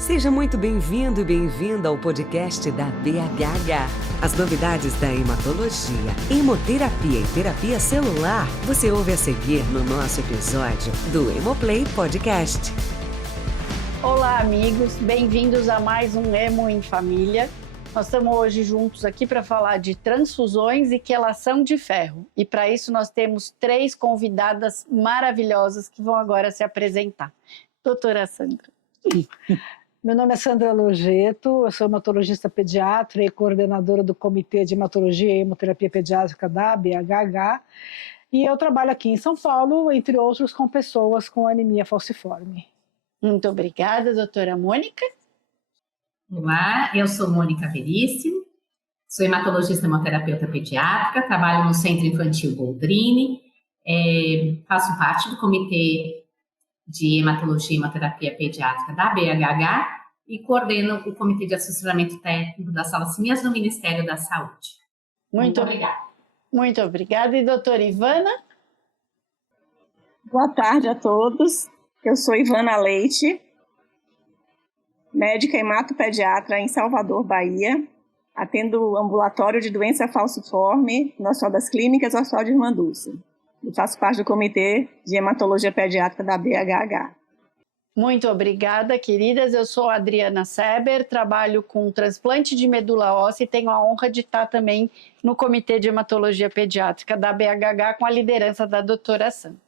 Seja muito bem-vindo e bem-vinda ao podcast da BHH. As novidades da hematologia, hemoterapia e terapia celular, você ouve a seguir no nosso episódio do Hemoplay Podcast. Olá, amigos. Bem-vindos a mais um Hemo em Família. Nós estamos hoje juntos aqui para falar de transfusões e quelação de ferro. E para isso nós temos 3 convidadas maravilhosas que vão agora se apresentar. Doutora Sandra. Meu nome é Sandra Logeto, eu sou hematologista pediatra e coordenadora do Comitê de Hematologia e Hemoterapia Pediátrica da BHH. E eu trabalho aqui em São Paulo, entre outros, com pessoas com anemia falciforme. Muito obrigada, doutora Mônica. Olá, eu sou Mônica Veríssimo, sou hematologista hemoterapeuta pediátrica, trabalho no Centro Infantil Boldrini, faço parte do Comitê de Hematologia e Hemoterapia Pediátrica da BHH e coordeno o Comitê de Assessoramento Técnico das Salassemias do Ministério da Saúde. Muito obrigada. Muito obrigada. E doutora Ivana? Boa tarde a todos. Eu sou Ivana Leite, médica hematopediatra em Salvador, Bahia. Atendo o ambulatório de doença falciforme no Hospital das Clínicas, Hospital de Irmã Dulce. E faço parte do Comitê de Hematologia Pediátrica da BHH. Muito obrigada, queridas. Eu sou a Adriana Seber, trabalho com transplante de medula óssea e tenho a honra de estar também no Comitê de Hematologia Pediátrica da BHH com a liderança da doutora Sandra.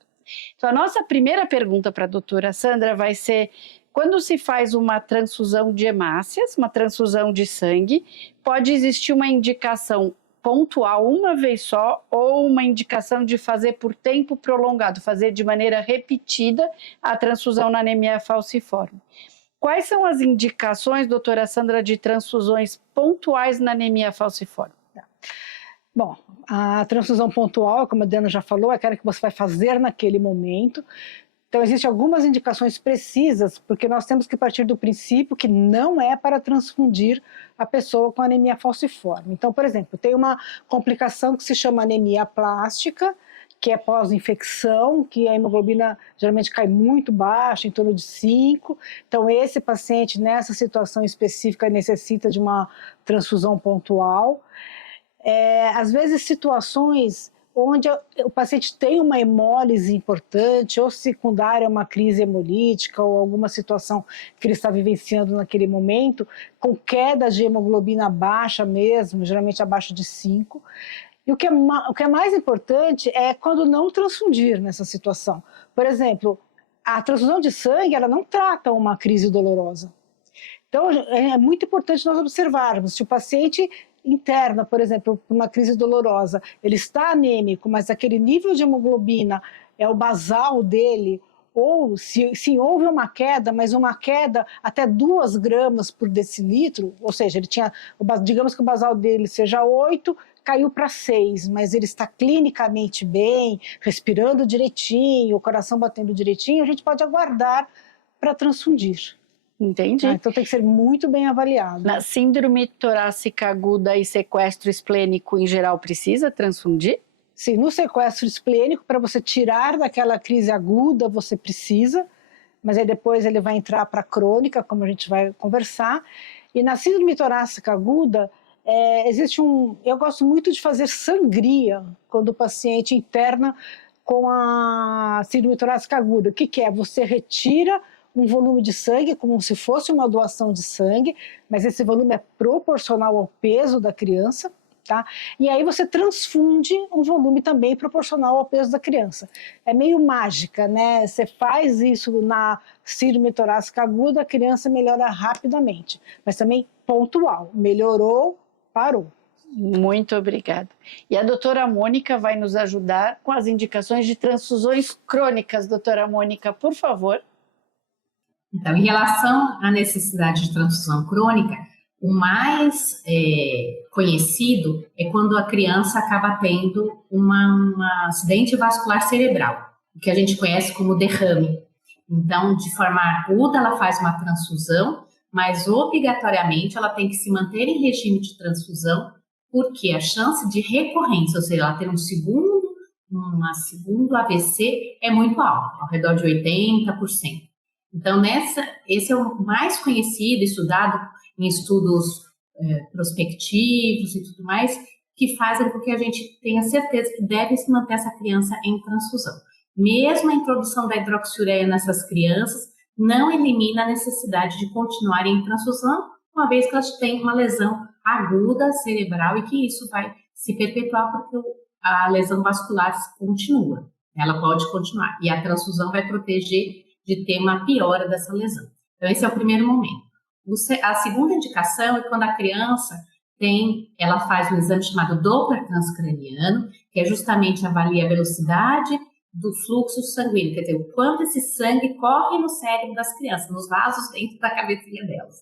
Então, a nossa primeira pergunta para a doutora Sandra vai ser: quando se faz uma transfusão de hemácias, uma transfusão de sangue, pode existir uma indicação pontual uma vez só ou uma indicação de fazer por tempo prolongado, fazer de maneira repetida a transfusão na anemia falciforme? Quais são as indicações, doutora Sandra, de transfusões pontuais na anemia falciforme? Bom, a transfusão pontual, como a Diana já falou, é aquela que você vai fazer naquele momento. Então, existem algumas indicações precisas, porque nós temos que partir do princípio que não é para transfundir a pessoa com anemia falciforme. Então, por exemplo, tem uma complicação que se chama anemia plástica, que é pós-infecção, que a hemoglobina geralmente cai muito baixa, em torno de 5. Então, esse paciente, nessa situação específica, necessita de uma transfusão pontual. Às vezes, situações onde o paciente tem uma hemólise importante, ou secundária a uma crise hemolítica, ou alguma situação que ele está vivenciando naquele momento, com queda de hemoglobina baixa mesmo, geralmente abaixo de 5. E o que é mais importante é quando não transfundir nessa situação. Por exemplo, a transfusão de sangue, ela não trata uma crise dolorosa. Então, é muito importante nós observarmos se o paciente interna, por exemplo, uma crise dolorosa, ele está anêmico, mas aquele nível de hemoglobina é o basal dele, ou se houve uma queda, mas uma queda até 2 gramas por decilitro, ou seja, ele tinha, digamos que o basal dele seja 8, caiu para 6, mas ele está clinicamente bem, respirando direitinho, o coração batendo direitinho, a gente pode aguardar para transfundir. Entendi. Então tem que ser muito bem avaliado. Na síndrome torácica aguda e sequestro esplênico, em geral, precisa transfundir? Sim, no sequestro esplênico, para você tirar daquela crise aguda, você precisa, mas aí depois ele vai entrar para a crônica, como a gente vai conversar. E na síndrome torácica aguda, eu gosto muito de fazer sangria quando o paciente interna com a síndrome torácica aguda. O que é? Você retira um volume de sangue, como se fosse uma doação de sangue, mas esse volume é proporcional ao peso da criança, tá? E aí você transfunde um volume também proporcional ao peso da criança. É meio mágica, né? Você faz isso na síndrome torácica aguda, a criança melhora rapidamente, mas também pontual, melhorou, parou. Muito obrigada. E a doutora Mônica vai nos ajudar com as indicações de transfusões crônicas. Doutora Mônica, por favor. Então, em relação à necessidade de transfusão crônica, o mais conhecido é quando a criança acaba tendo um acidente vascular cerebral, o que a gente conhece como derrame. Então, de forma aguda, ela faz uma transfusão, mas obrigatoriamente ela tem que se manter em regime de transfusão, porque a chance de recorrência, ou seja, ela ter um segundo AVC é muito alta, ao redor de 80%. Então, esse é o mais conhecido, estudado em estudos prospectivos e tudo mais, que fazem com que a gente tenha certeza que deve se manter essa criança em transfusão. Mesmo a introdução da hidroxiureia nessas crianças não elimina a necessidade de continuar em transfusão, uma vez que elas têm uma lesão aguda cerebral e que isso vai se perpetuar porque a lesão vascular continua. Ela pode continuar e a transfusão vai proteger de ter uma piora dessa lesão. Então, esse é o primeiro momento. A segunda indicação é quando a criança ela faz um exame chamado Doppler transcraniano, que é justamente avalia a velocidade do fluxo sanguíneo, quer dizer, o quanto esse sangue corre no cérebro das crianças, nos vasos dentro da cabecinha delas.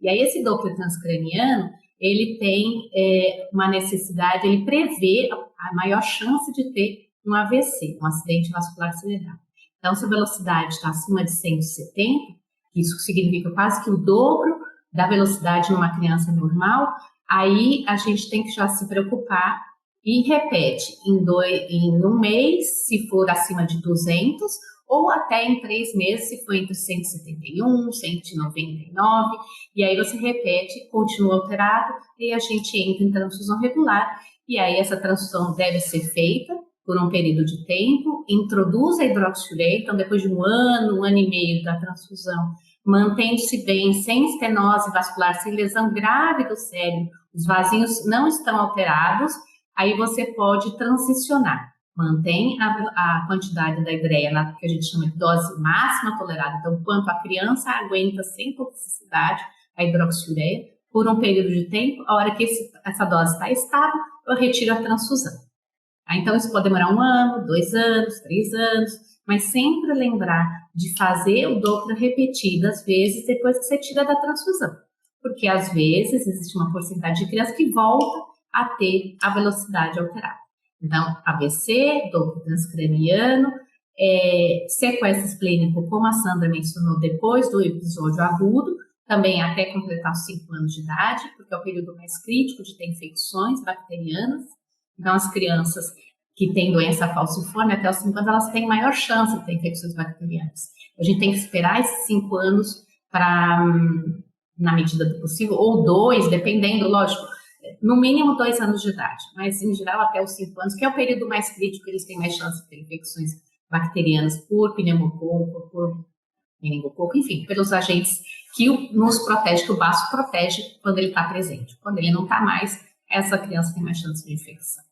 E aí esse Doppler transcraniano, ele tem uma necessidade, ele prevê a maior chance de ter um AVC, um acidente vascular cerebral. Então, se a velocidade está acima de 170, isso significa quase que o dobro da velocidade numa criança normal, aí a gente tem que já se preocupar e repete em um mês, se for acima de 200, ou até em 3 meses, se for entre 171, 199, e aí você repete, continua alterado, e a gente entra em transfusão regular, e aí essa transfusão deve ser feita por um período de tempo, introduz a hidroxiureia, então depois de um ano e meio da transfusão, mantendo-se bem, sem estenose vascular, sem lesão grave do cérebro, os vasinhos não estão alterados, aí você pode transicionar. Mantém a quantidade da hidreia, que a gente chama de dose máxima tolerada, então quanto a criança aguenta sem toxicidade a hidroxiureia, por um período de tempo, a hora que essa dose está estável, eu retiro a transfusão. Então isso pode demorar 1 ano, 2 anos, 3 anos, mas sempre lembrar de fazer o Doppler repetidas vezes depois que você tira da transfusão, porque às vezes existe uma porcentagem de crianças que volta a ter a velocidade alterada. Então, AVC, Doppler transcraniano, sequestro esplênico, como a Sandra mencionou, depois do episódio agudo, também até completar os 5 anos de idade, porque é o período mais crítico de ter infecções bacterianas. Então, as crianças que têm doença falciforme até os 5 anos, elas têm maior chance de ter infecções bacterianas. A gente tem que esperar esses 5 anos para, na medida do possível, ou 2, dependendo, lógico, no mínimo 2 anos de idade, mas em geral até os 5 anos, que é o período mais crítico, eles têm mais chance de ter infecções bacterianas por pneumococo, por meningococo, enfim, pelos agentes que nos protege, que o baço protege quando ele está presente. Quando ele não está mais, essa criança tem mais chance de infecção.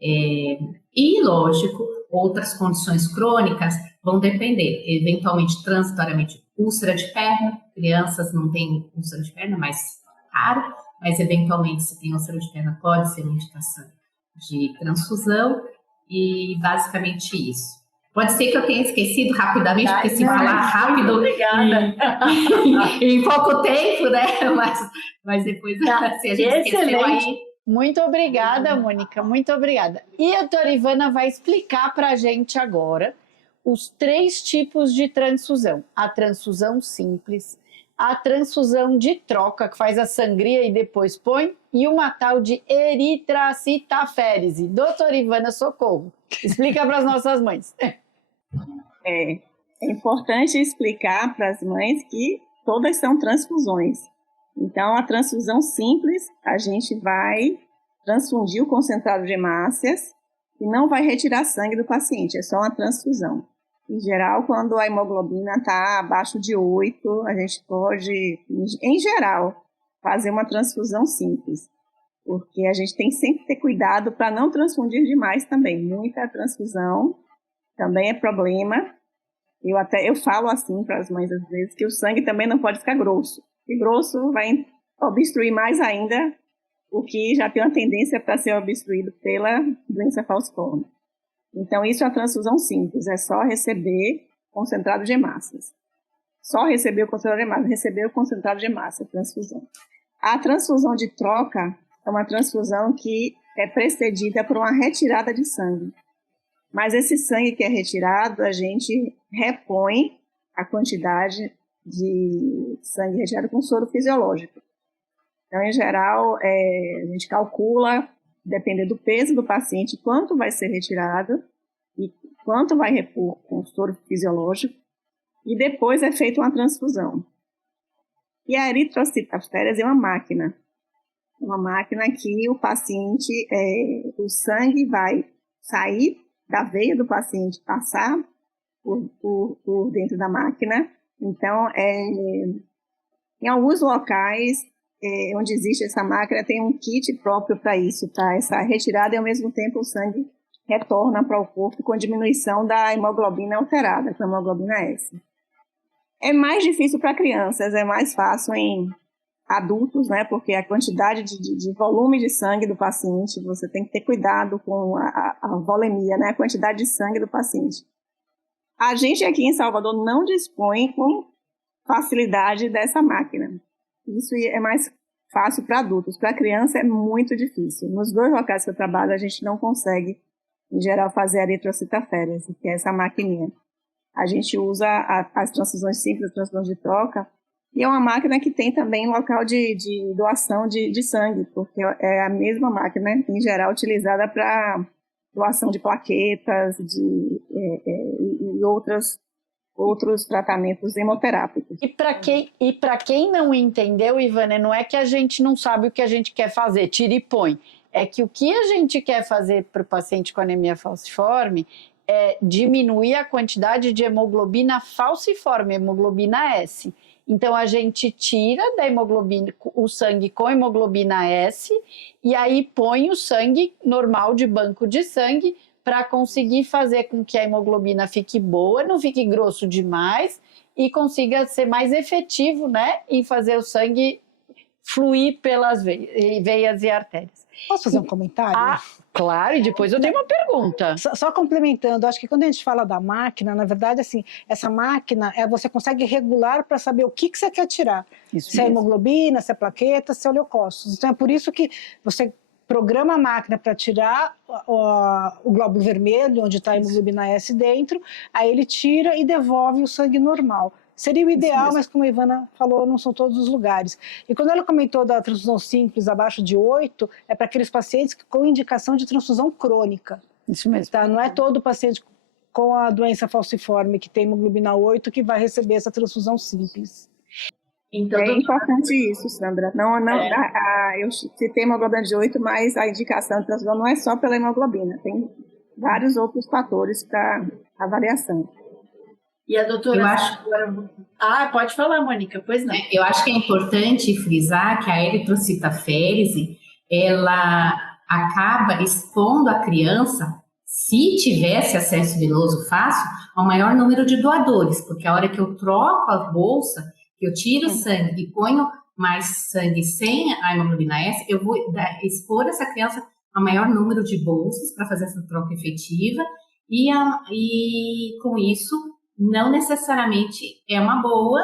E, lógico, outras condições crônicas vão depender, eventualmente, transitoriamente, úlcera de perna, crianças não têm úlcera de perna, mais raro, mas eventualmente, se tem úlcera de perna, pode ser uma indicação de transfusão, e basicamente isso. Pode ser que eu tenha esquecido rapidamente, porque se falar rápido em pouco tempo, né? Mas depois se a gente esqueceu aí... Muito obrigada, Mônica, muito obrigada. E a doutora Ivana vai explicar para a gente agora os 3 tipos de transfusão. A transfusão simples, a transfusão de troca, que faz a sangria e depois põe, e uma tal de eritracitaférese. Doutora Ivana, socorro. Explica para as nossas mães. É importante explicar para as mães que todas são transfusões. Então, a transfusão simples, a gente vai transfundir o concentrado de hemácias e não vai retirar sangue do paciente, é só uma transfusão. Em geral, quando a hemoglobina está abaixo de 8, a gente pode, em geral, fazer uma transfusão simples, porque a gente tem que sempre ter cuidado para não transfundir demais também. Muita transfusão também é problema. Eu falo assim para as mães às vezes, que o sangue também não pode ficar grosso. E grosso vai obstruir mais ainda o que já tem uma tendência para ser obstruído pela doença falciforme. Então, isso é uma transfusão simples, é só receber concentrado de hemácias. Só receber o concentrado de hemácias, receber o concentrado de hemácia, transfusão. A transfusão de troca é uma transfusão que é precedida por uma retirada de sangue. Mas esse sangue que é retirado, a gente repõe a quantidade de sangue retirado com soro fisiológico. Então, em geral, a gente calcula, dependendo do peso do paciente, quanto vai ser retirado e quanto vai repor com soro fisiológico. e depois é feita uma transfusão. E a eritrocitaférese é uma máquina que o paciente, o sangue vai sair da veia do paciente, passar por dentro da máquina. Então, em alguns locais onde existe essa máquina, tem um kit próprio para isso, para essa retirada, e ao mesmo tempo o sangue retorna para o corpo com diminuição da hemoglobina alterada, com a hemoglobina S. É mais difícil para crianças, é mais fácil em adultos, né? Porque a quantidade de volume de sangue do paciente, você tem que ter cuidado com a volemia, né? A quantidade de sangue do paciente. A gente aqui em Salvador não dispõe com facilidade dessa máquina. Isso é mais fácil para adultos. Para criança é muito difícil. Nos 2 locais que eu trabalho, a gente não consegue, em geral, fazer a eritrocitaférese, que é essa maquininha. A gente usa as transfusões simples, as transfusões de troca, e é uma máquina que tem também local de doação de sangue, porque é a mesma máquina, em geral, utilizada para doação de plaquetas e outros tratamentos hemoterápicos. E para quem não entendeu, Ivana, não é que a gente não sabe o que a gente quer fazer, tira e põe. É que o que a gente quer fazer para o paciente com anemia falciforme é diminuir a quantidade de hemoglobina falciforme, hemoglobina S. Então, a gente tira da hemoglobina, o sangue com hemoglobina S e aí põe o sangue normal de banco de sangue para conseguir fazer com que a hemoglobina fique boa, não fique grosso demais e consiga ser mais efetivo, né, em fazer o sangue fluir pelas veias e artérias. Posso fazer um comentário? Claro, e depois eu tenho uma pergunta. Só complementando, acho que quando a gente fala da máquina, na verdade, assim, essa máquina, você consegue regular para saber o que você quer tirar. Isso se é mesmo. hemoglobina, se é plaqueta, se é leucócitos. Então é por isso que você programa a máquina para tirar o glóbulo vermelho, onde está a hemoglobina S dentro, aí ele tira e devolve o sangue normal. Seria o ideal, mas como a Ivana falou, não são todos os lugares. E quando ela comentou da transfusão simples abaixo de 8, é para aqueles pacientes com indicação de transfusão crônica. Isso mesmo. Tá? Não é todo paciente com a doença falciforme que tem hemoglobina 8 que vai receber essa transfusão simples. Então, é importante isso, Sandra. Eu citei hemoglobina de 8, mas a indicação de transfusão não é só pela hemoglobina. Tem vários outros fatores para avaliação. E a doutora... Eu acho... pode falar, Mônica, pois não. Eu acho que é importante frisar que a eritrocitaférese, ela acaba expondo a criança, se tivesse acesso venoso fácil, ao maior número de doadores, porque a hora que eu troco a bolsa, que eu tiro o sangue e ponho mais sangue sem a hemoglobina S, eu vou expor essa criança ao maior número de bolsas para fazer essa troca efetiva, e com isso não necessariamente é uma boa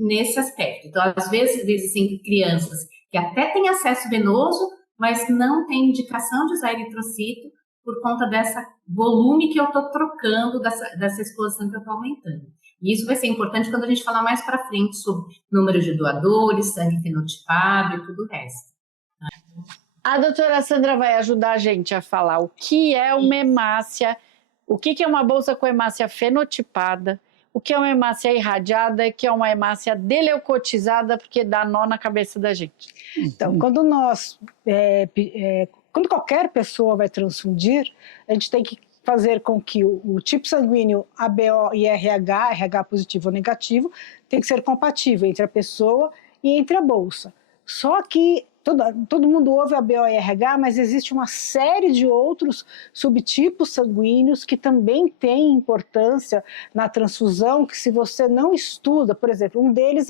nesse aspecto. Então, às vezes existem crianças que até têm acesso venoso, mas não têm indicação de usar eritrocito por conta desse volume que eu estou trocando, dessa exposição que eu estou aumentando. E isso vai ser importante quando a gente falar mais para frente sobre número de doadores, sangue fenotipado e tudo o resto. A doutora Sandra vai ajudar a gente a falar o que é uma hemácia, o que é uma bolsa com hemácia fenotipada, o que é uma hemácia irradiada e o que é uma hemácia deleucotizada, porque dá nó na cabeça da gente. Então, quando qualquer pessoa vai transfundir, a gente tem que fazer com que o tipo sanguíneo ABO e RH positivo ou negativo, tem que ser compatível entre a pessoa e entre a bolsa. Só que todo mundo ouve ABO e RH, mas existe uma série de outros subtipos sanguíneos que também têm importância na transfusão, que se você não estuda, por exemplo, um deles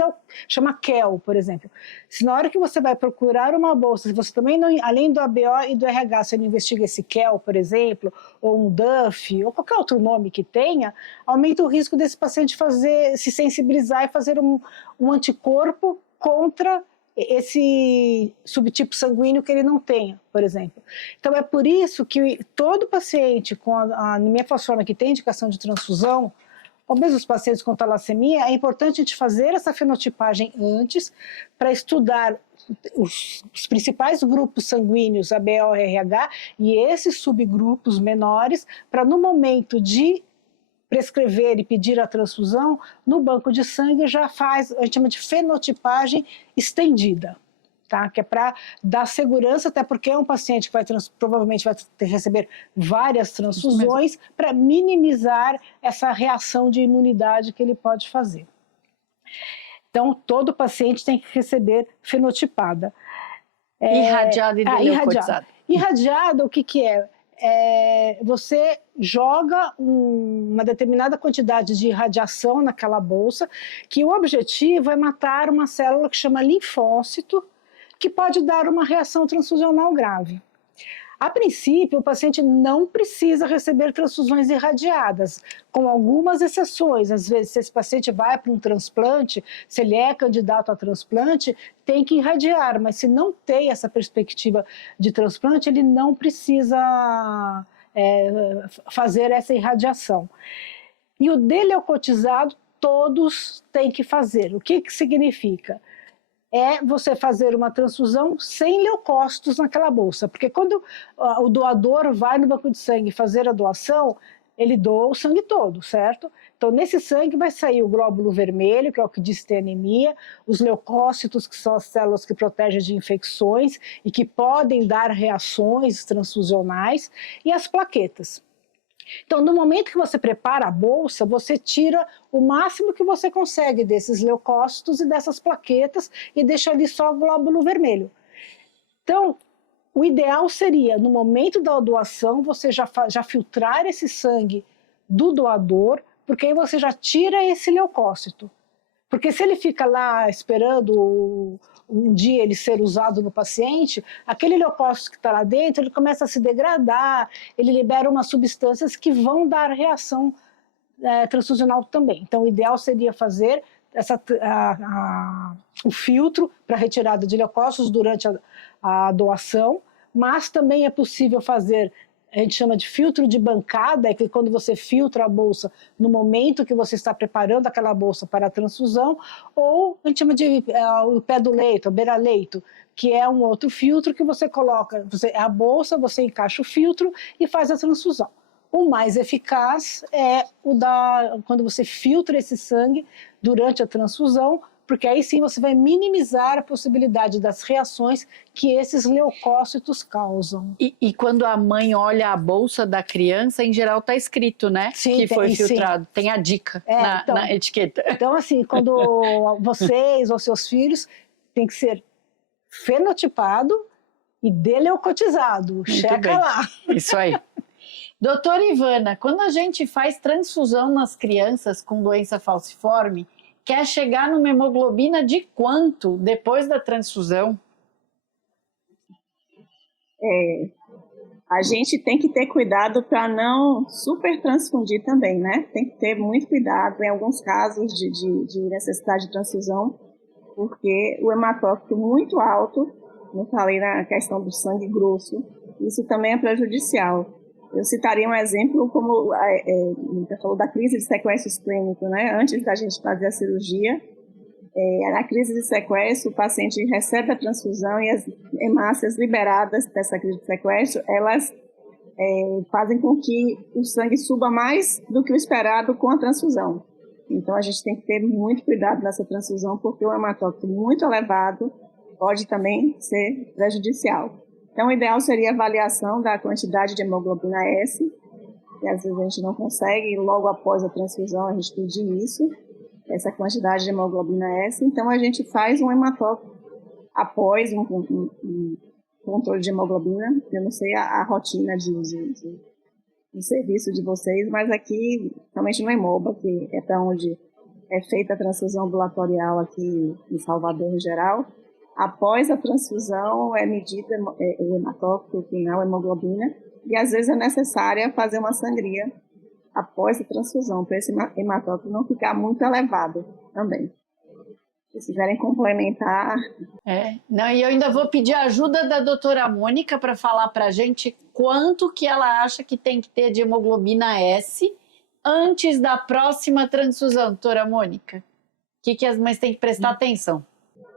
chama KEL, por exemplo. Se na hora que você vai procurar uma bolsa, se você também, além do ABO e do RH, você não investiga esse KEL, por exemplo, ou um DUF, ou qualquer outro nome que tenha, aumenta o risco desse paciente se sensibilizar e fazer um anticorpo contra esse subtipo sanguíneo que ele não tenha, por exemplo. Então é por isso que todo paciente com a anemia falciforme que tem indicação de transfusão, ou mesmo os pacientes com talassemia, é importante a gente fazer essa fenotipagem antes para estudar os principais grupos sanguíneos, ABO, RH, e esses subgrupos menores, para no momento de prescrever e pedir a transfusão, no banco de sangue já faz, a gente chama de fenotipagem estendida. Tá? Que é para dar segurança, até porque é um paciente que provavelmente vai receber várias transfusões, para minimizar essa reação de imunidade que ele pode fazer. Então, todo paciente tem que receber fenotipada. Irradiada e deleucotizada. Irradiada, o que é? Você joga uma determinada quantidade de radiação naquela bolsa, que o objetivo é matar uma célula que chama linfócito, que pode dar uma reação transfusional grave. A princípio, o paciente não precisa receber transfusões irradiadas, com algumas exceções. Às vezes, se esse paciente vai para um transplante, se ele é candidato a transplante, tem que irradiar, mas se não tem essa perspectiva de transplante, ele não precisa fazer essa irradiação. E o deleucotizado, todos têm que fazer. O que significa? É você fazer uma transfusão sem leucócitos naquela bolsa. Porque quando o doador vai no banco de sangue fazer a doação, ele doa o sangue todo, certo? Então, nesse sangue vai sair o glóbulo vermelho, que é o que diz ter anemia, os leucócitos, que são as células que protegem de infecções e que podem dar reações transfusionais, e as plaquetas. Então, no momento que você prepara a bolsa, você tira o máximo que você consegue desses leucócitos e dessas plaquetas e deixa ali só o glóbulo vermelho. Então, o ideal seria, no momento da doação, você já filtrar esse sangue do doador, porque aí você já tira esse leucócito. Porque se ele fica lá esperando um dia ele ser usado no paciente, aquele leucócito que está lá dentro, ele começa a se degradar, ele libera umas substâncias que vão dar reação transfusional também. Então, o ideal seria fazer o filtro para retirada de leucócitos durante a doação, mas também é possível fazer, a gente chama de filtro de bancada, é que quando você filtra a bolsa no momento que você está preparando aquela bolsa para a transfusão, ou a gente chama de o pé do leito, a beira-leito, que é um outro filtro que você coloca, a bolsa, você encaixa o filtro e faz a transfusão. O mais eficaz é quando você filtra esse sangue durante a transfusão, porque aí sim você vai minimizar a possibilidade das reações que esses leucócitos causam. E quando a mãe olha a bolsa da criança, em geral está escrito, né? Sim, que foi filtrado. Sim. Tem a dica na etiqueta. Então, assim, quando vocês ou seus filhos tem que ser fenotipado e deleucotizado. Muito Checa bem. lá. Isso aí. Doutora Ivana, quando a gente faz transfusão nas crianças com doença falciforme, quer chegar numa hemoglobina de quanto depois da transfusão? A gente tem que ter cuidado para não super transfundir também, né? Tem que ter muito cuidado em alguns casos de necessidade de transfusão, porque o hematócrito muito alto, não falei na questão do sangue grosso, isso também é prejudicial. Eu citaria um exemplo como você falou da crise de sequestro clínico, né? Antes da gente fazer a cirurgia, na crise de sequestro, o paciente recebe a transfusão e as hemácias liberadas dessa crise de sequestro, elas fazem com que o sangue suba mais do que o esperado com a transfusão. Então, a gente tem que ter muito cuidado nessa transfusão, porque o hematócrito muito elevado pode também ser prejudicial. Então, o ideal seria a avaliação da quantidade de hemoglobina S, que às vezes a gente não consegue, e logo após a transfusão a gente pedir isso, essa quantidade de hemoglobina S. Então, a gente faz um hematócrito após um controle de hemoglobina. Eu não sei a rotina de serviço de vocês, mas aqui, realmente no Hemoba, que é para onde é feita a transfusão ambulatorial aqui em Salvador em geral, após a transfusão é medida o hematócrito final, a hemoglobina, e às vezes é necessária fazer uma sangria após a transfusão, para esse hematócrito não ficar muito elevado também. Se quiserem complementar. Não, e eu ainda vou pedir a ajuda da doutora Mônica para falar para a gente quanto que ela acha que tem que ter de hemoglobina S antes da próxima transfusão, doutora Mônica. O que as mães têm que prestar atenção?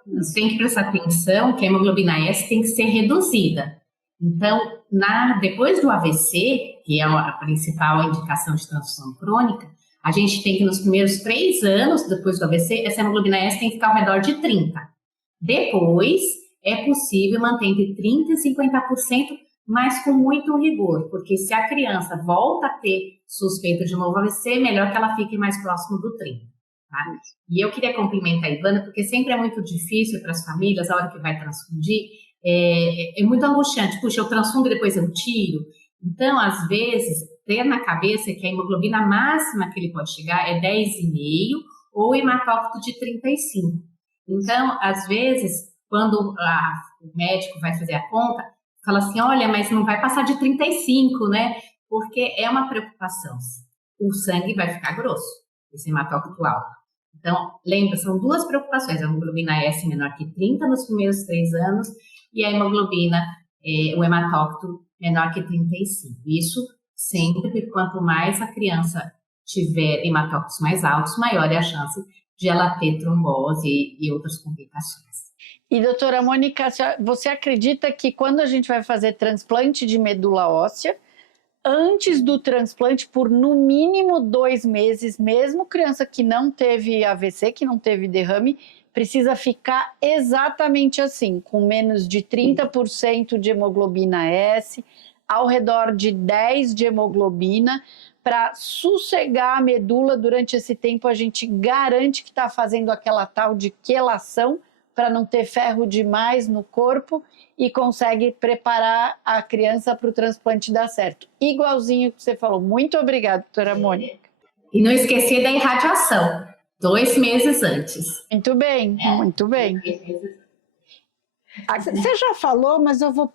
Você tem que prestar atenção que a hemoglobina S tem que ser reduzida. Então, depois do AVC, que é a principal indicação de transfusão crônica, A gente tem que, nos primeiros 3 anos depois do AVC, essa hemoglobina S tem que ficar ao redor de 30. Depois, é possível manter entre 30% e 50%, mas com muito rigor, porque se a criança volta a ter suspeita de novo AVC, é melhor que ela fique mais próximo do 30. Tá? E eu queria cumprimentar a Ivana, porque sempre é muito difícil para as famílias, a hora que vai transfundir, é muito angustiante. Puxa, eu transfundo e depois eu tiro. Então, às vezes, ter na cabeça que a hemoglobina máxima que ele pode chegar é 10,5 ou hematócrito de 35. Então, às vezes, quando o médico vai fazer a conta, fala assim, olha, mas não vai passar de 35, né? Porque é uma preocupação. O sangue vai ficar grosso, esse hematócrito alto. Então, lembra, são 2 preocupações. A hemoglobina S menor que 30 nos primeiros 3 anos e a hemoglobina, o hematócrito menor que 35. Isso sempre, porque quanto mais a criança tiver hematócritos mais altos, maior é a chance de ela ter trombose e outras complicações. E, doutora Mônica, você acredita que quando a gente vai fazer transplante de medula óssea, antes do transplante, por no mínimo 2 meses, mesmo criança que não teve AVC, que não teve derrame, precisa ficar exatamente assim, com menos de 30% de hemoglobina S, ao redor de 10 de hemoglobina, para sossegar a medula durante esse tempo. A gente garante que está fazendo aquela tal de quelação, para não ter ferro demais no corpo, e consegue preparar a criança para o transplante dar certo. Igualzinho que você falou. Muito obrigada, doutora Mônica. E não esquecer da irradiação, 2 meses antes. Muito bem, muito bem. Você já falou, mas eu vou...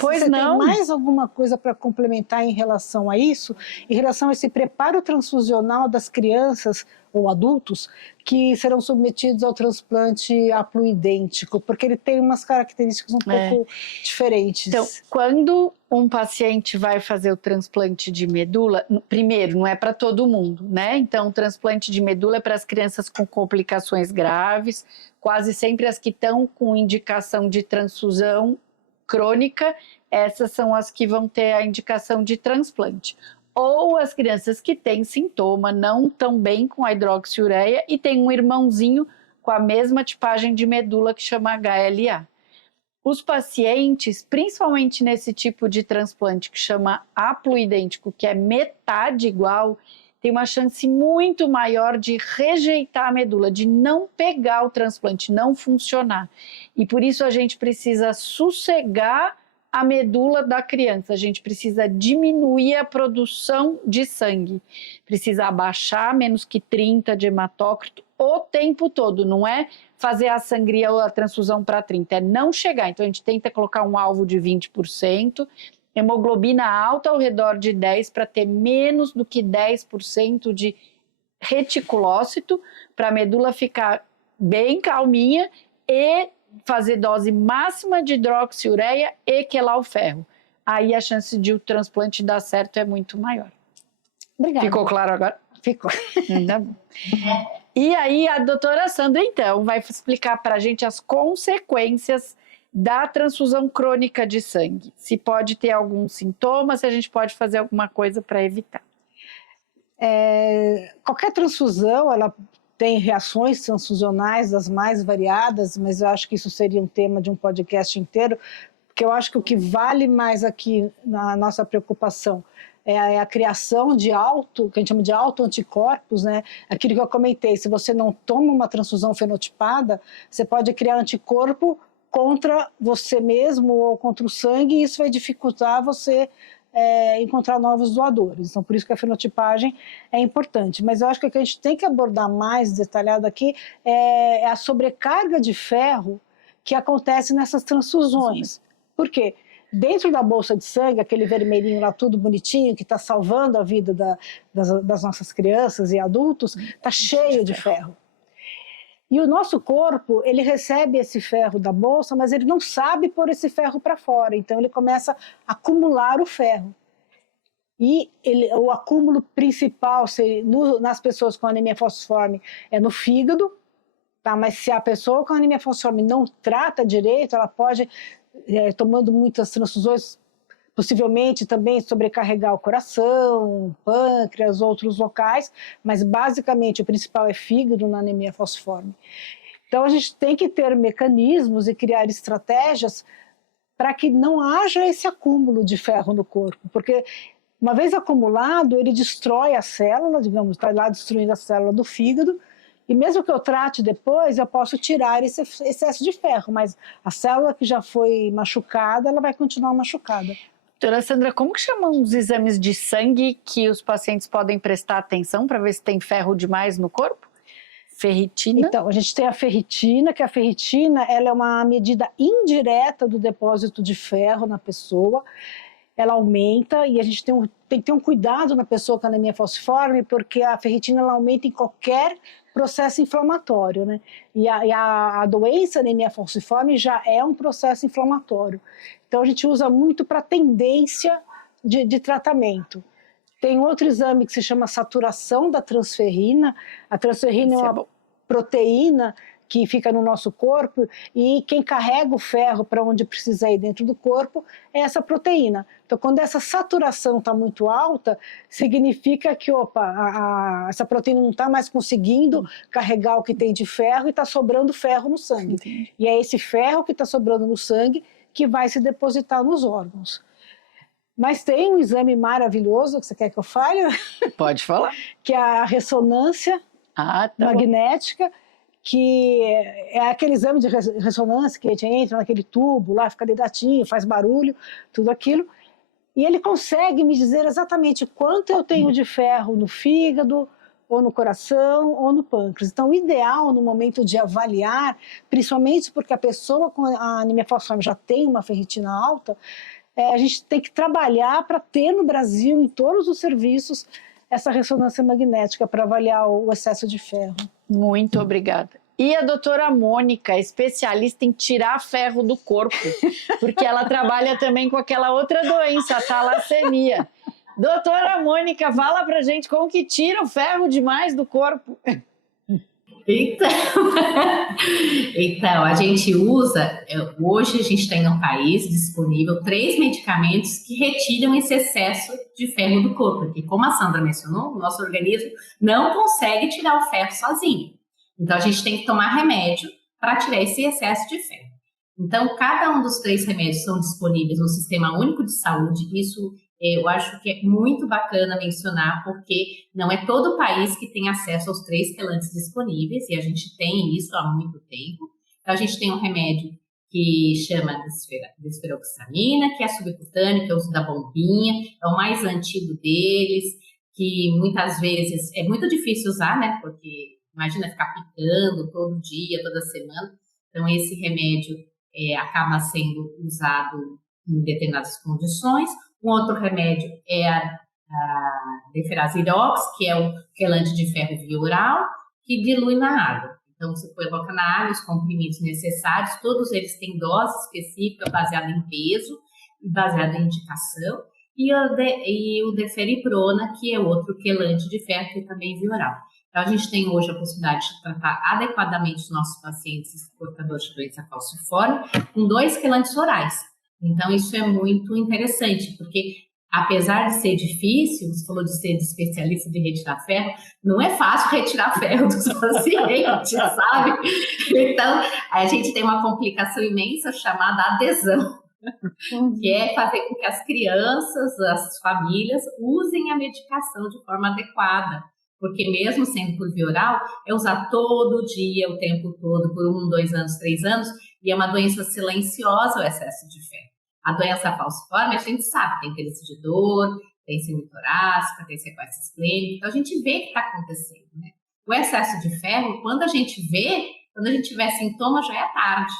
Pois você não. tem mais alguma coisa para complementar em relação a isso? Em relação a esse preparo transfusional das crianças ou adultos que serão submetidos ao transplante haploidêntico, porque ele tem umas características um pouco diferentes. Então, quando um paciente vai fazer o transplante de medula, primeiro, não é para todo mundo, né? Então, o transplante de medula é para as crianças com complicações graves, quase sempre as que estão com indicação de transfusão crônica, essas são as que vão ter a indicação de transplante. Ou as crianças que têm sintoma, não tão bem com a hidroxiureia e tem um irmãozinho com a mesma tipagem de medula que chama HLA. Os pacientes, principalmente nesse tipo de transplante que chama haploidêntico, que é metade igual, tem uma chance muito maior de rejeitar a medula, de não pegar o transplante, não funcionar. E por isso a gente precisa sossegar a medula da criança, a gente precisa diminuir a produção de sangue, precisa abaixar menos que 30 de hematócrito o tempo todo, não é fazer a sangria ou a transfusão para 30, é não chegar. Então a gente tenta colocar um alvo de 20%, hemoglobina alta ao redor de 10 para ter menos do que 10% de reticulócito, para a medula ficar bem calminha e fazer dose máxima de hidroxiureia e quelar o ferro. Aí a chance de o transplante dar certo é muito maior. Obrigada. Ficou claro agora? Ficou. Tá bom. E aí a doutora Sandra, então, vai explicar para a gente as consequências da transfusão crônica de sangue. Se pode ter algum sintoma, se a gente pode fazer alguma coisa para evitar. Qualquer transfusão, ela tem reações transfusionais das mais variadas, mas eu acho que isso seria um tema de um podcast inteiro, porque eu acho que o que vale mais aqui na nossa preocupação é a criação de que a gente chama de autoanticorpos, né? Aquilo que eu comentei, se você não toma uma transfusão fenotipada, você pode criar anticorpo contra você mesmo ou contra o sangue, e isso vai dificultar você encontrar novos doadores. Então, por isso que a fenotipagem é importante. Mas eu acho que o que a gente tem que abordar mais detalhado aqui é a sobrecarga de ferro que acontece nessas transfusões. Por quê? Dentro da bolsa de sangue, aquele vermelhinho lá tudo bonitinho, que está salvando a vida das nossas crianças e adultos, está cheio de ferro. E o nosso corpo, ele recebe esse ferro da bolsa, mas ele não sabe pôr esse ferro para fora. Então, ele começa a acumular o ferro. E o acúmulo principal nas pessoas com anemia falciforme é no fígado, tá? Mas se a pessoa com anemia falciforme não trata direito, ela pode, tomando muitas transfusões, possivelmente também sobrecarregar o coração, pâncreas, outros locais, mas basicamente o principal é fígado na anemia falciforme. Então a gente tem que ter mecanismos e criar estratégias para que não haja esse acúmulo de ferro no corpo, porque uma vez acumulado, ele destrói a célula, digamos, está lá destruindo a célula do fígado, e mesmo que eu trate depois, eu posso tirar esse excesso de ferro, mas a célula que já foi machucada, ela vai continuar machucada. Doutora Sandra, como que chamam os exames de sangue que os pacientes podem prestar atenção para ver se tem ferro demais no corpo? Ferritina? Então, a gente tem a ferritina, que a ferritina ela é uma medida indireta do depósito de ferro na pessoa. Ela aumenta e a gente tem que ter um cuidado na pessoa com anemia falciforme, porque a ferritina ela aumenta em qualquer processo inflamatório, né? E a doença anemia falciforme já é um processo inflamatório. Então a gente usa muito para tendência de tratamento. Tem outro exame que se chama saturação da transferrina. A transferrina é uma proteína que fica no nosso corpo e quem carrega o ferro para onde precisa ir dentro do corpo é essa proteína. Então, quando essa saturação está muito alta, significa que, essa proteína não está mais conseguindo carregar o que tem de ferro e está sobrando ferro no sangue. Entendi. E é esse ferro que está sobrando no sangue que vai se depositar nos órgãos. Mas tem um exame maravilhoso, que você quer que eu fale? Pode falar. Que é a ressonância magnética, que é aquele exame de ressonância que a gente entra naquele tubo lá, fica ligadinho, faz barulho, tudo aquilo. E ele consegue me dizer exatamente quanto eu tenho de ferro no fígado, ou no coração, ou no pâncreas. Então, o ideal no momento de avaliar, principalmente porque a pessoa com a anemia falciforme já tem uma ferritina alta, a gente tem que trabalhar para ter no Brasil, em todos os serviços, essa ressonância magnética para avaliar o excesso de ferro. Muito obrigada. E a doutora Mônica, especialista em tirar ferro do corpo, porque ela trabalha também com aquela outra doença, a talassemia. Doutora Mônica, fala pra gente como que tira o ferro demais do corpo. Então, a gente usa, hoje a gente tem no país disponível 3 medicamentos que retiram esse excesso de ferro do corpo, porque como a Sandra mencionou, o nosso organismo não consegue tirar o ferro sozinho. Então, a gente tem que tomar remédio para tirar esse excesso de ferro. Então, cada um dos 3 remédios são disponíveis no Sistema Único de Saúde. Isso eu acho que é muito bacana mencionar, porque não é todo o país que tem acesso aos 3 quelantes disponíveis, e a gente tem isso há muito tempo. Então, a gente tem um remédio que chama desferoxamina, que é subcutâneo, que é o uso da bombinha, é o mais antigo deles, que muitas vezes é muito difícil usar, né? Porque imagina ficar picando todo dia, toda semana. Então, esse remédio acaba sendo usado em determinadas condições. Um outro remédio é a deferasirox, que é o quelante de ferro via oral, que dilui na água. Então, você coloca na água os comprimidos necessários, todos eles têm dose específica baseada em peso e baseada em indicação. E o deferiprona, que é outro quelante de ferro, que também via oral. Então, a gente tem hoje a possibilidade de tratar adequadamente os nossos pacientes portadores de doença falciforme com 2 quelantes orais. Então, isso é muito interessante, porque apesar de ser difícil, você falou de ser de especialista de retirar ferro, não é fácil retirar ferro dos pacientes, sabe? Então, a gente tem uma complicação imensa chamada adesão, que é fazer com que as crianças, as famílias, usem a medicação de forma adequada. Porque mesmo sendo por via oral, é usar todo dia, o tempo todo, por 1, 2 anos, 3 anos, e é uma doença silenciosa o excesso de ferro. A doença falciforme, a gente sabe, tem crise de dor, tem síndrome torácica, tem sequência esplênica, então a gente vê o que está acontecendo, né? O excesso de ferro, quando a gente vê, quando a gente tiver sintomas, já é tarde,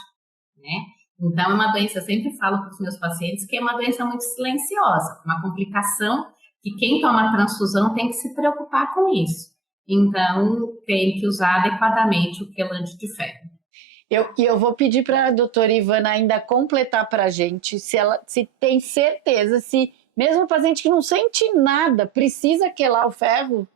né? Então é uma doença, eu sempre falo para os meus pacientes que é uma doença muito silenciosa, uma complicação que quem toma transfusão tem que se preocupar com isso. Então, tem que usar adequadamente o quelante de ferro. Eu vou pedir para a doutora Ivana ainda completar para a gente se tem certeza, se mesmo o paciente que não sente nada precisa quelar o ferro.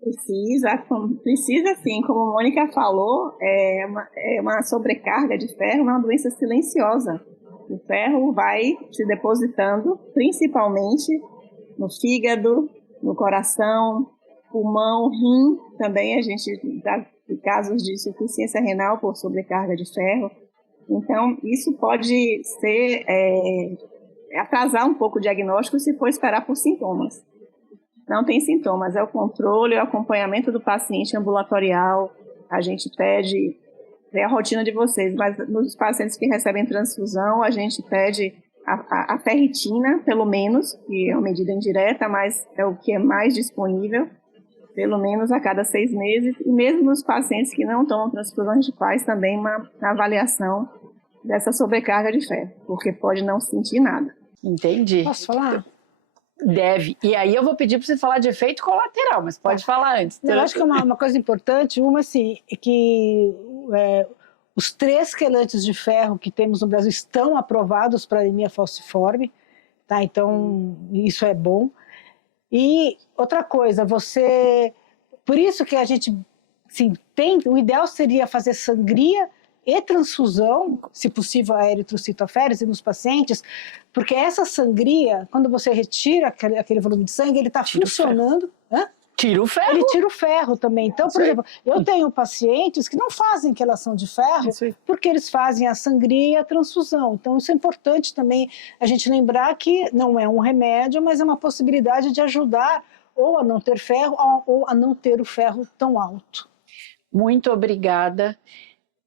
Precisa sim, como a Mônica falou, é uma sobrecarga de ferro, uma doença silenciosa. O ferro vai se depositando principalmente no fígado, no coração, pulmão, rim. Também a gente dá casos de insuficiência renal por sobrecarga de ferro. Então, isso pode ser atrasar um pouco o diagnóstico se for esperar por sintomas. Não tem sintomas, é o controle, é o acompanhamento do paciente ambulatorial. A gente pede, é a rotina de vocês, mas nos pacientes que recebem transfusão, a gente pede a ferritina, pelo menos, que é uma medida indireta, mas é o que é mais disponível, pelo menos a cada 6 meses. E mesmo nos pacientes que não tomam transfusão, a gente faz também uma avaliação dessa sobrecarga de ferro, porque pode não sentir nada. Entendi. Posso falar? Deve. E aí eu vou pedir para você falar de efeito colateral, mas pode falar antes. Eu acho que é uma coisa importante, assim, é que os 3 quelates de ferro que temos no Brasil estão aprovados para anemia falciforme, tá? Então, isso é bom. E outra coisa, por isso que a gente, assim, o ideal seria fazer sangria e transfusão, se possível a eritrocitoférese nos pacientes, porque essa sangria, quando você retira aquele volume de sangue, ele está funcionando. Tira o ferro. Ele tira o ferro também. Então, por exemplo, eu tenho pacientes que não fazem quelação de ferro porque eles fazem a sangria e a transfusão. Então, isso é importante também a gente lembrar que não é um remédio, mas é uma possibilidade de ajudar ou a não ter ferro ou a não ter o ferro tão alto. Muito obrigada.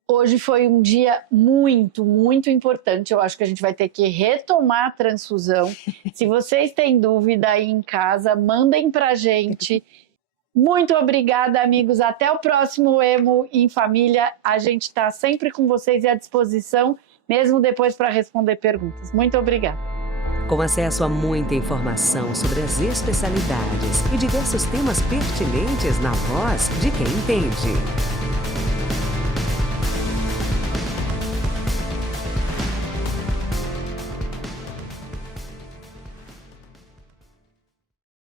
Hoje foi um dia muito, muito importante. Eu acho que a gente vai ter que retomar a transfusão. Se vocês têm dúvida aí em casa, mandem pra gente. Muito obrigada, amigos. Até o próximo Hemo em Família. A gente está sempre com vocês e à disposição, mesmo depois para responder perguntas. Muito obrigada. Com acesso a muita informação sobre as especialidades e diversos temas pertinentes na voz de quem entende.